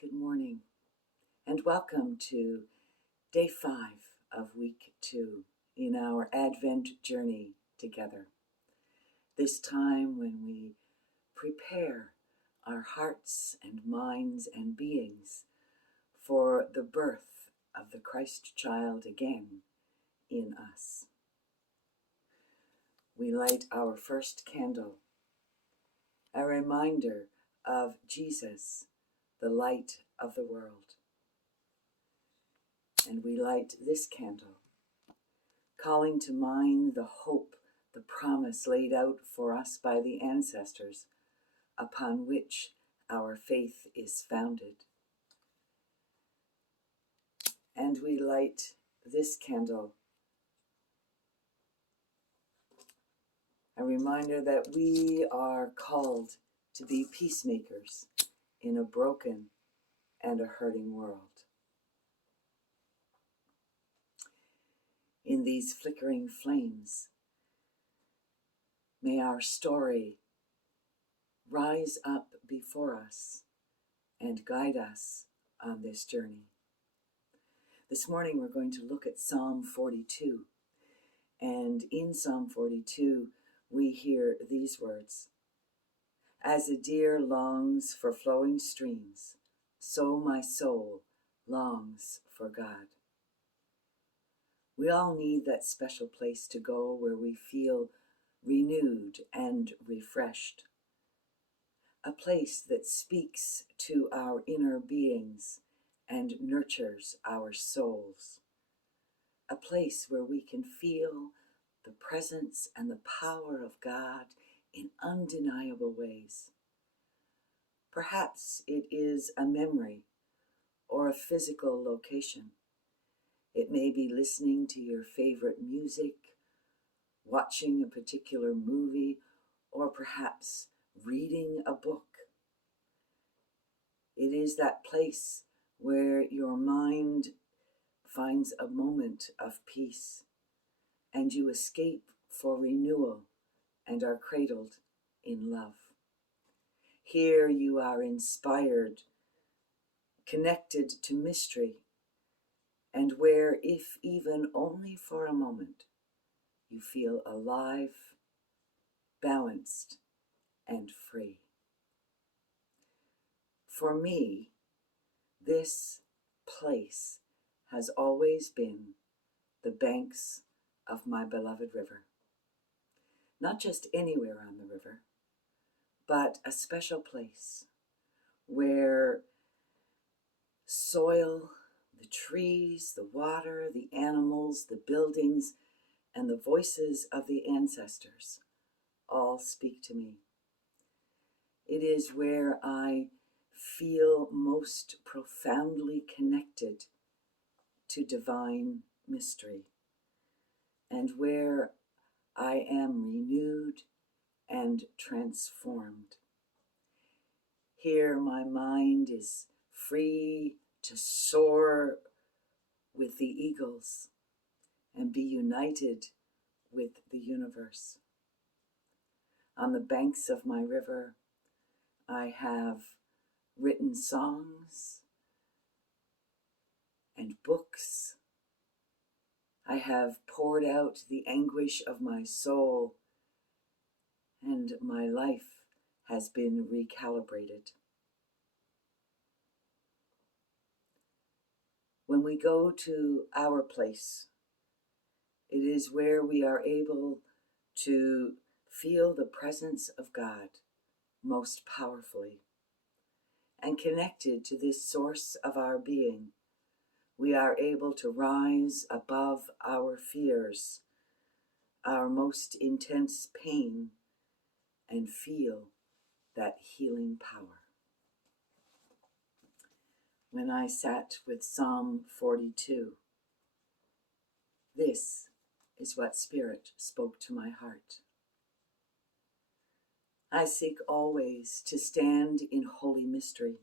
Good morning, and welcome to day 5 of week 2 in our Advent journey together. This time when we prepare our hearts and minds and beings for the birth of the Christ child again in us. We light our first candle, a reminder of Jesus, the light of the world. And we light this candle, calling to mind the hope, the promise laid out for us by the ancestors upon which our faith is founded. And we light this candle, a reminder that we are called to be peacemakers in a broken and a hurting world. In these flickering flames, may our story rise up before us and guide us on this journey. This morning we're going to look at Psalm 42. And in Psalm 42 we hear these words: "As a deer longs for flowing streams, so my soul longs for God." We all need that special place to go where we feel renewed and refreshed. A place that speaks to our inner beings and nurtures our souls. A place where we can feel the presence and the power of God in undeniable ways. Perhaps it is a memory or a physical location. It may be listening to your favorite music, watching a particular movie, or perhaps reading a book. It is that place where your mind finds a moment of peace and you escape for renewal and are cradled in love. Here you are inspired, connected to mystery, and where, if even only for a moment, you feel alive, balanced, and free. For me, this place has always been the banks of my beloved river. Not just anywhere on the river, but a special place where soil, the trees, the water, the animals, the buildings, and the voices of the ancestors all speak to me. It is where I feel most profoundly connected to divine mystery, and where I am renewed and transformed. Here my mind is free to soar with the eagles and be united with the universe. On the banks of my river, I have written songs and books. I have poured out the anguish of my soul, and my life has been recalibrated. When we go to our place, it is where we are able to feel the presence of God most powerfully. And connected to this source of our being, we are able to rise above our fears, our most intense pain, and feel that healing power. When I sat with Psalm 42, this is what Spirit spoke to my heart. I seek always to stand in holy mystery.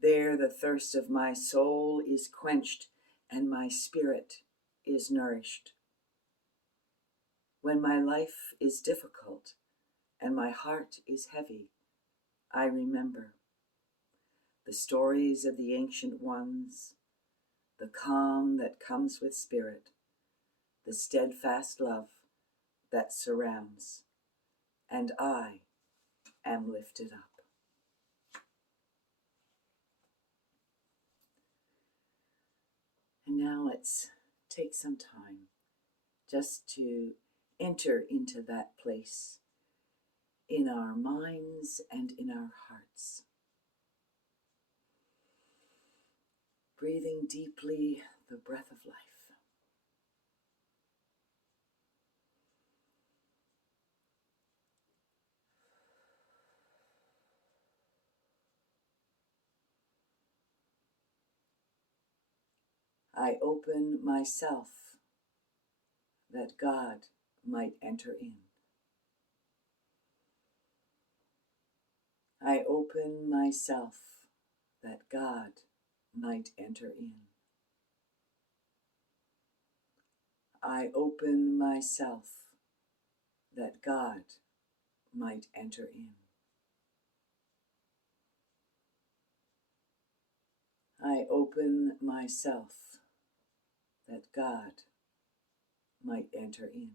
There the thirst of my soul is quenched and my spirit is nourished. When my life is difficult and my heart is heavy, I remember the stories of the ancient ones, the calm that comes with spirit, the steadfast love that surrounds, and I am lifted up. And now let's take some time just to enter into that place in our minds and in our hearts. Breathing deeply the breath of life. I open myself that God might enter in. I open myself that God might enter in. I open myself that God might enter in. I open myself that God might enter in.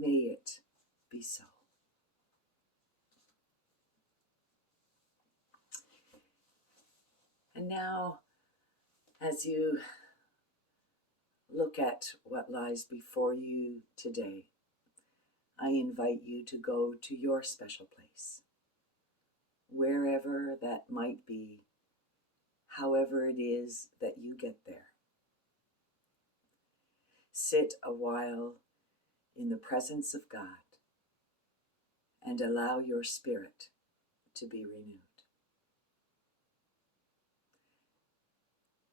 May it be so. And now, as you look at what lies before you today, I invite you to go to your special place, wherever that might be, however it is that you get there. Sit a while in the presence of God and allow your spirit to be renewed.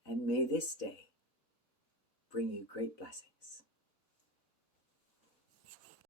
And may this day